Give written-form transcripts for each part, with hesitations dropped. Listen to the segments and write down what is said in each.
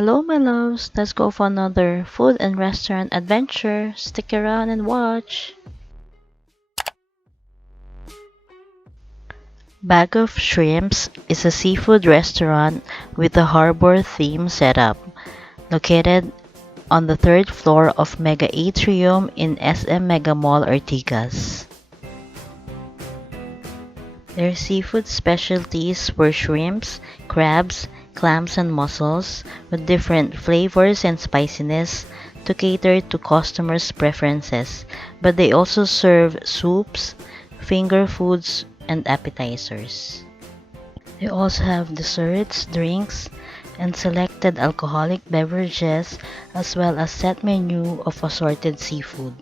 Hello, my loves. Let's go for another food and restaurant adventure. Stick around and watch. Bag of Shrimps is a seafood restaurant with a harbor theme setup, located on the third floor of Mega Atrium in SM Megamall, Ortigas. Their seafood specialties were shrimps, crabs, clams, and mussels, with different flavors and spiciness to cater to customers' preferences, but they also serve soups, finger foods, and appetizers. They also have desserts, drinks, and selected alcoholic beverages, as well as set menu of assorted seafood.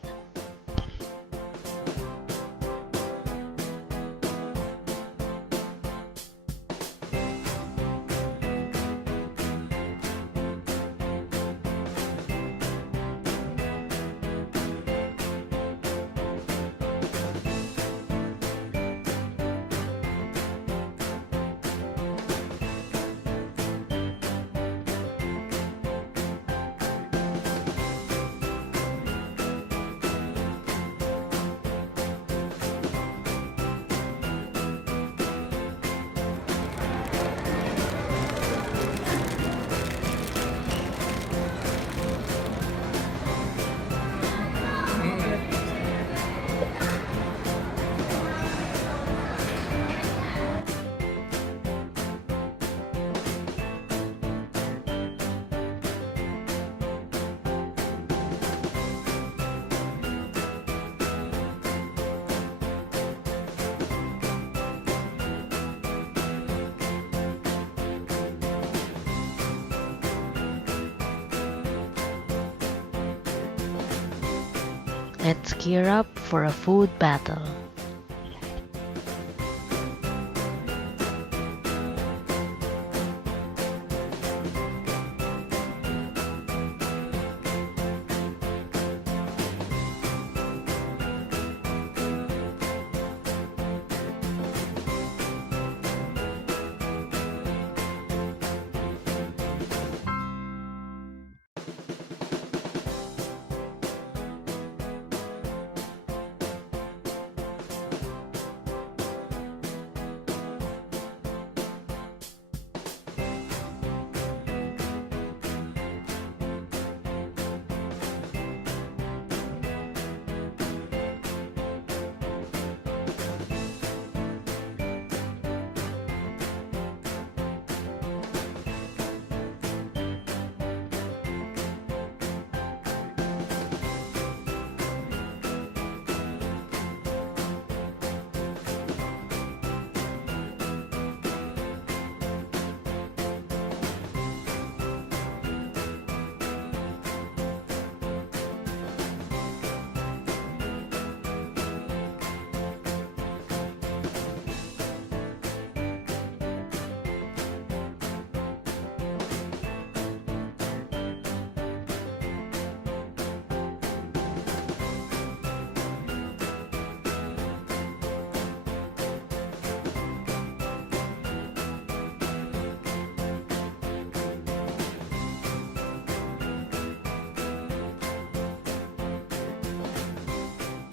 Let's gear up for a food battle.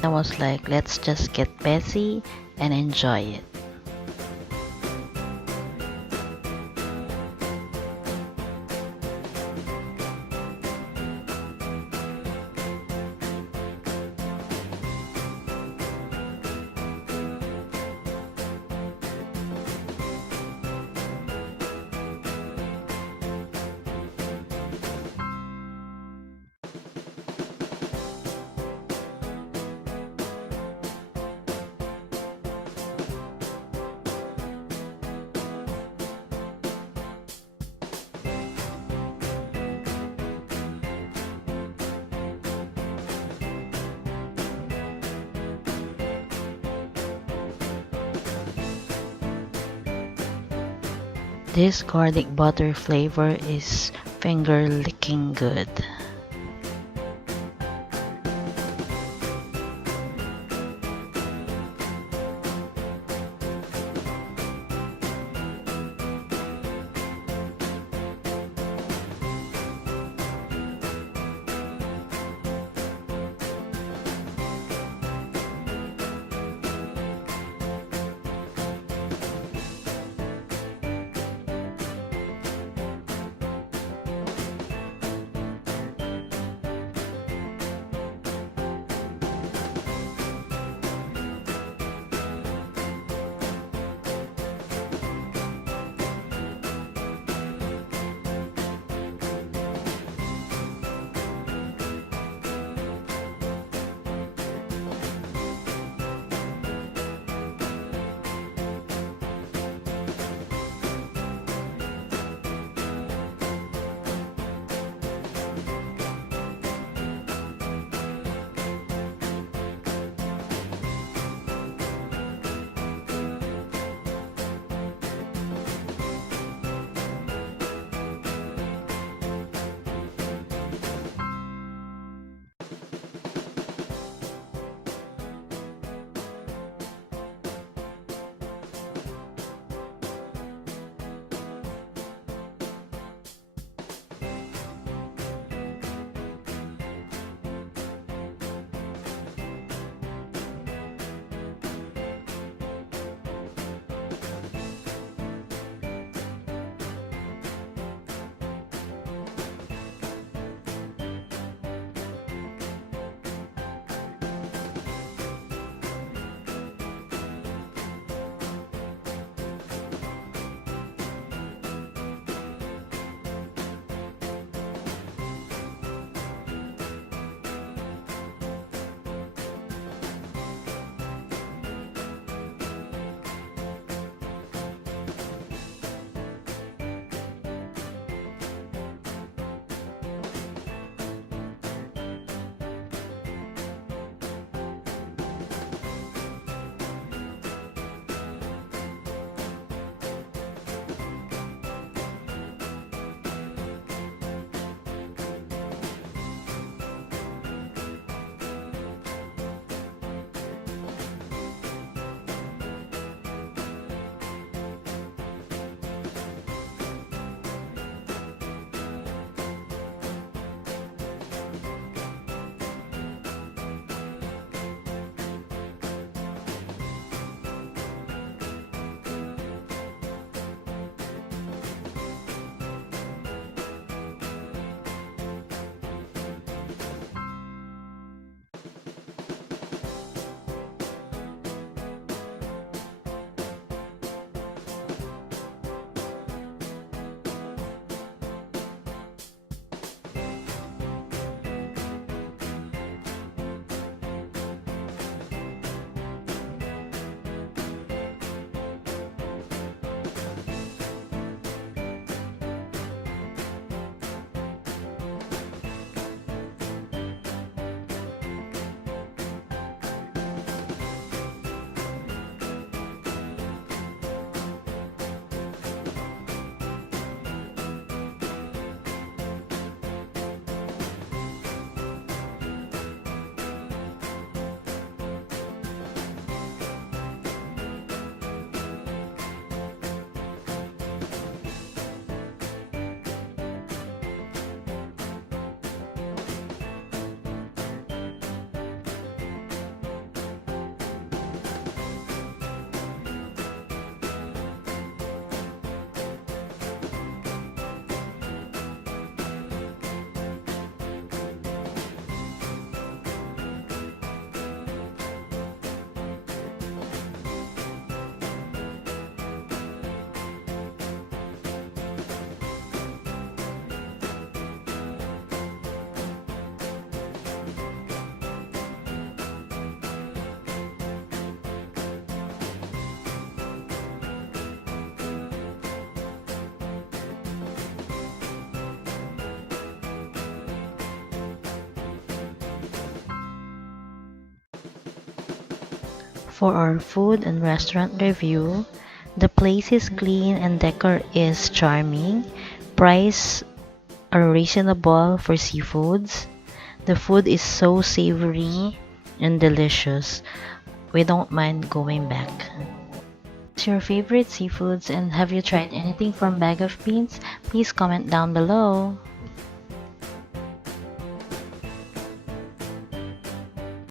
I was like, let's just get messy and enjoy it. This garlic butter flavor is finger licking good. For our food and restaurant review, the place is clean and decor is charming. Price are reasonable for seafoods. The food is so savory and delicious. We don't mind going back. What's your favorite seafoods and have you tried anything from Bag of Beans? Please comment down below.